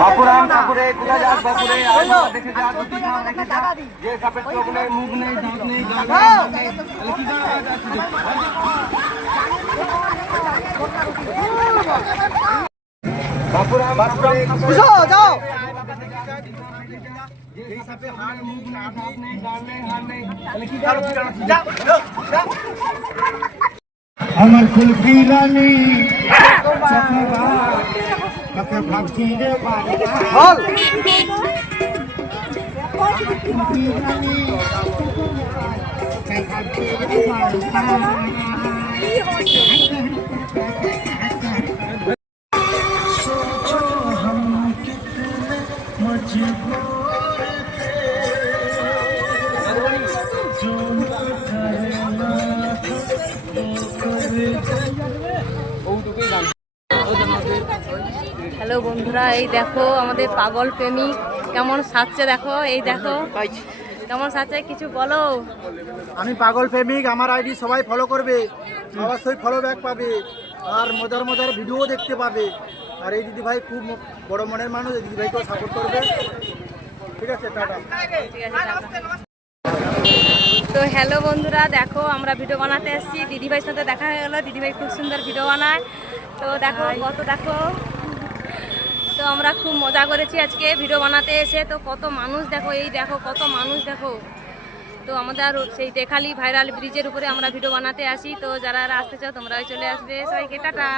বাপুরাম ঠাকুরে কোথায় যাস বাপুরে দেখে যা দুটি নাম দেখে যা যে সাপের চোখ নেই মুখ নেই দাঁত নেই বাপুরাম বাপুরে যাও এই সাপে হাড় মুখ নেই দাঁত নেই দাঁত নেই হাড় নেই তাহলে কি যা আমার কুলফি রানী তাকে ভাবছি রে বল सोचो हम कितने मजबूर थे जो करना হ্যালো বন্ধুরা, এই দেখো আমাদের পাগল প্রেমিক কেমন সাজছে, দেখো এই দেখো কেমন সাজছে, কিছু বলো। আমি পাগল প্রেমিক, আমার আইডি সবাই ফলো করবে, অবশ্যই ফলো ব্যাক পাবে আর মজার মজার ভিডিও দেখতে পাবে। আর এই দিদিভাই খুব বড় মনের মানুষ, এই দিদিভাইকেও সাপোর্ট করবে। ঠিক আছে, টাটা। তো হ্যালো বন্ধুরা, দেখো আমরা ভিডিও বানাতে এসেছি, দিদিভাইয়ের সাথে দেখা হয়ে গেলো। দিদিভাই খুব সুন্দর ভিডিও বানায়, তো দেখো কত দেখো। তো আমরা খুব মজা করেছি আজকে ভিডিও বানাতে এসে। তো কত মানুষ দেখো, এই দেখো কত মানুষ দেখো। তো আমাদের সেই দেখালি ভাইরাল ব্রিজের উপরে আমরা ভিডিও বানাতে আসি। তো যারা আসতে চাও তোমরাও চলে আসবে। সবাইকে টাটা।